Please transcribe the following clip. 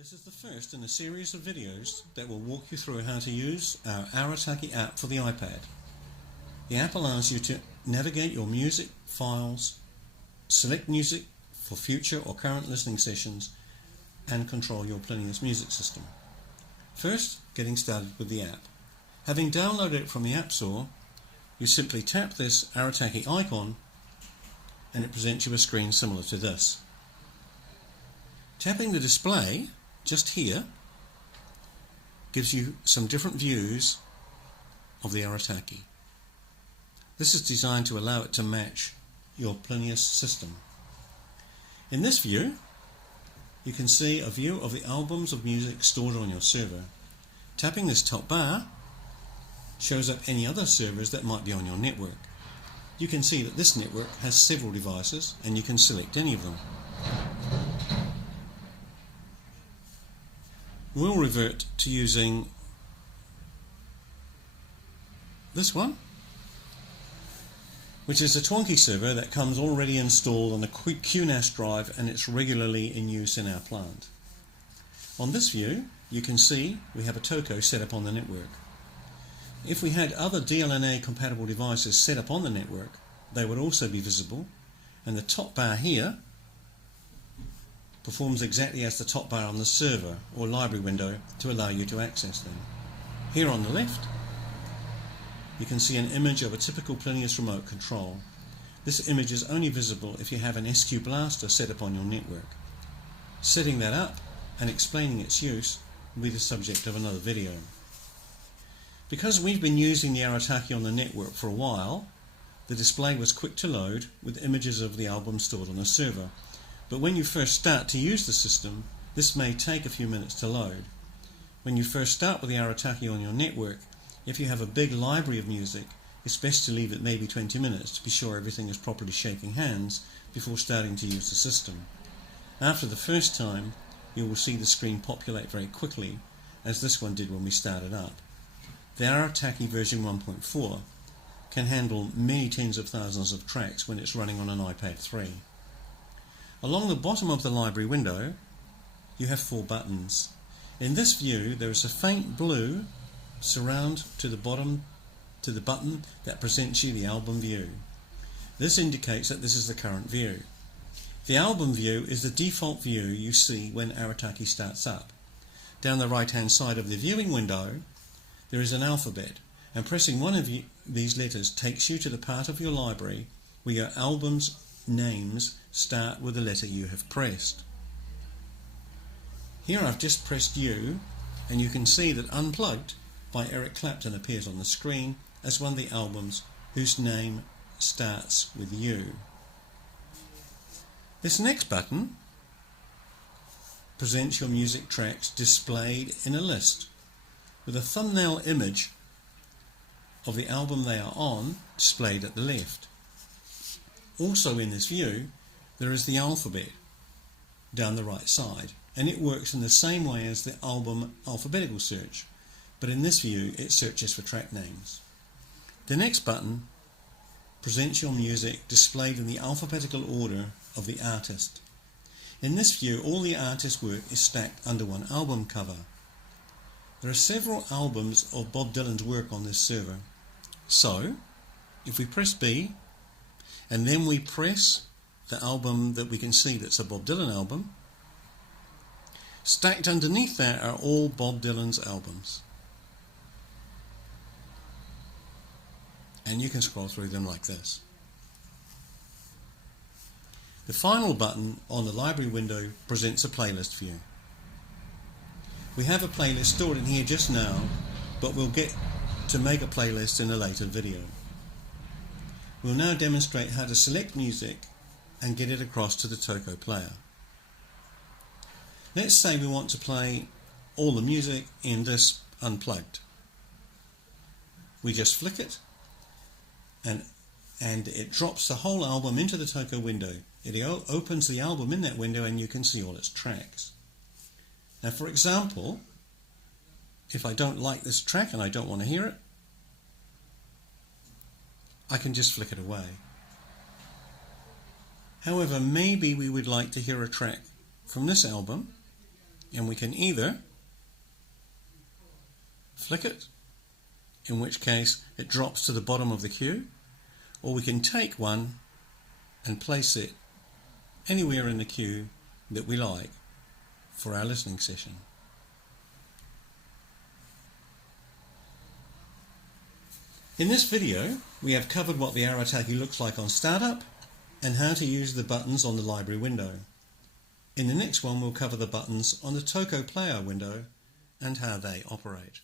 This is the first in a series of videos that will walk you through how to use our Arataki app for the iPad. The app allows you to navigate your music files, select music for future or current listening sessions, and control your Plinius music system. First, getting started with the app. Having downloaded it from the App Store, you simply tap this Arataki icon and it presents you a screen similar to this. Tapping the display just here gives you some different views of the Arataki. This is designed to allow it to match your Plinius system. In this view, you can see a view of the albums of music stored on your server. Tapping this top bar shows up any other servers that might be on your network. You can see that this network has several devices and you can select any of them. We'll revert to using this one, which is a Toko server that comes already installed on a QNAS drive and it's regularly in use in our plant. On this view, you can see we have a Toko set up on the network. If we had other DLNA compatible devices set up on the network, they would also be visible, and the top bar here performs exactly as the top bar on the server or library window to allow you to access them. Here on the left, you can see an image of a typical Plinius remote control. This image is only visible if you have an SQ Blaster set up on your network. Setting that up and explaining its use will be the subject of another video. Because we've been using the Arataki on the network for a while, the display was quick to load with images of the albums stored on the server. But when you first start to use the system, this may take a few minutes to load. When you first start with the Arataki on your network, if you have a big library of music, it's best to leave it maybe 20 minutes to be sure everything is properly shaking hands before starting to use the system. After the first time, you will see the screen populate very quickly, as this one did when we started up. The Arataki version 1.4 can handle many tens of thousands of tracks when it's running on an iPad 3. Along the bottom of the library window, you have 4 buttons. In this view, there is a faint blue surround to the bottom to the button that presents you the album view. This indicates that this is the current view. The album view is the default view you see when Arataki starts up. Down the right hand side of the viewing window, there is an alphabet, and pressing one of these letters takes you to the part of your library where your album's names start with the letter you have pressed. Here I've just pressed U, and you can see that Unplugged by Eric Clapton appears on the screen as one of the albums whose name starts with U. This next button presents your music tracks displayed in a list with a thumbnail image of the album they are on displayed at the left. Also in this view, there is the alphabet down the right side, and it works in the same way as the album alphabetical search, but in this view it searches for track names. The next button presents your music displayed in the alphabetical order of the artist. In this view, all the artist's work is stacked under one album cover. There are several albums of Bob Dylan's work on this server. So, if we press B, and then we press the album that we can see that's a Bob Dylan album, stacked underneath that are all Bob Dylan's albums. And you can scroll through them like this. The final button on the library window presents a playlist view. We have a playlist stored in here just now, but we'll get to make a playlist in a later video. We'll now demonstrate how to select music and get it across to the Toko player. Let's say we want to play all the music in this Unplugged. We just flick it and it drops the whole album into the Toko window. It opens the album in that window and you can see all its tracks. Now, for example, if I don't like this track and I don't want to hear it, I can just flick it away. However, maybe we would like to hear a track from this album and we can either flick it, in which case it drops to the bottom of the queue, or we can take one and place it anywhere in the queue that we like for our listening session. In this video, we have covered what the Arataki looks like on startup and how to use the buttons on the library window. In the next one, we'll cover the buttons on the Toko player window and how they operate.